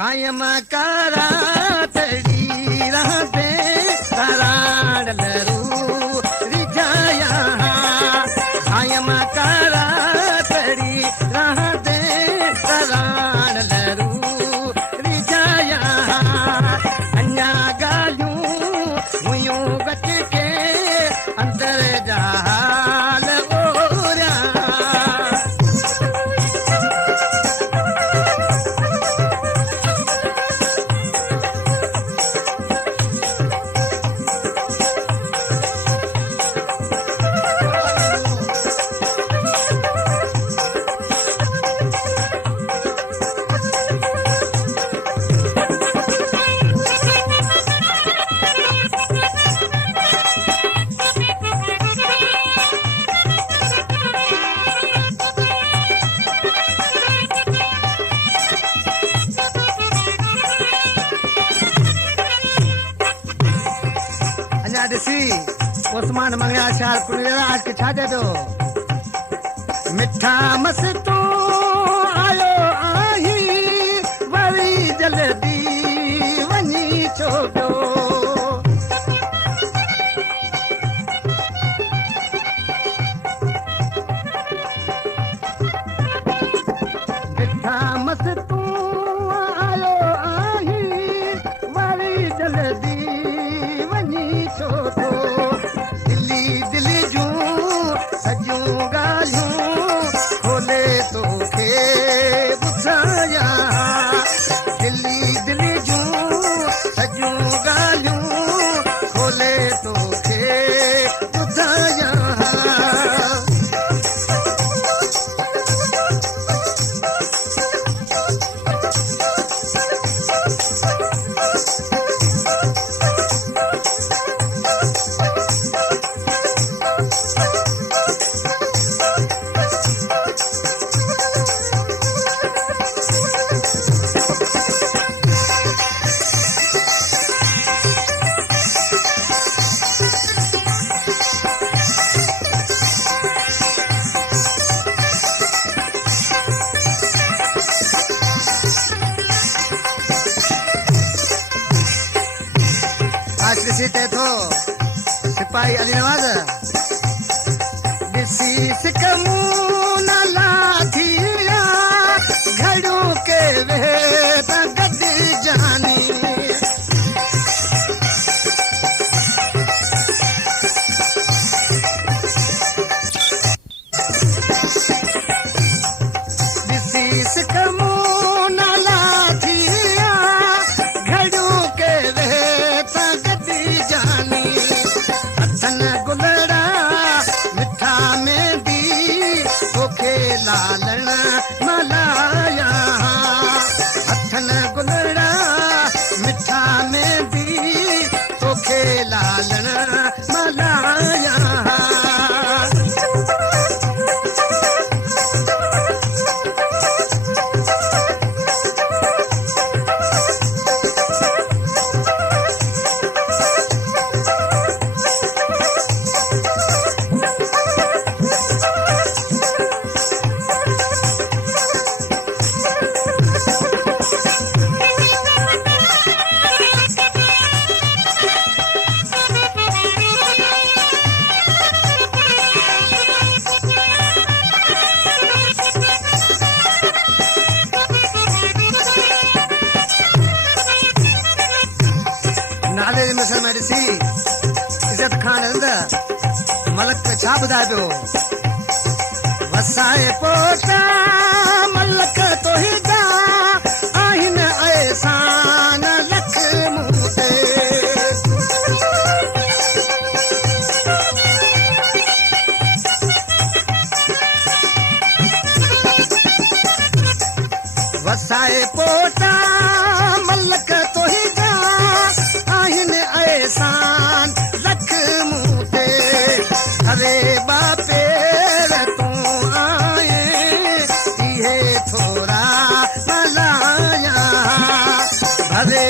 भाई मकारा तड़ी रहते तराड़ लरू रिझाया भाई मकारा तड़ी रहते तराड़ लरू रिझाया अन्या गालियूं हुयूं गच के अंदर जाल ओरिया उस्मान मंगया शार कुड़िया आज के छा दे दो मिठा मस्तू आयो आही वरी जल्दी वनी छोड़ो मिठा मस्तू आयो आही वरी जल्दी वनी छोड़ो खोले तो खे बुझाया दिल्ली दिल्ली जूं सजूं गालियूं खोले तो खे बुझाया तो सिपाही अली नवाज दिसी सिकमू न लाथिया घड़ू के वे गद जानी दिसी सिकमू न लाथिया घड़ू के वे गुलड़ा मिठा में दी तोखे लालण मलाया हथन गुलड़ा मिठा में दी तोखे लालण मलाया इज़त खान मलक छा ॿुधाए पियो वसाए पोटा मलक तो ही गा आहिनि एहसान लख मूं ते वसाए पोटा मलक तो ही गा आहिनि एहसान लख मूं ते अरे बापे तूं आए इहे थोरा मलाया भरे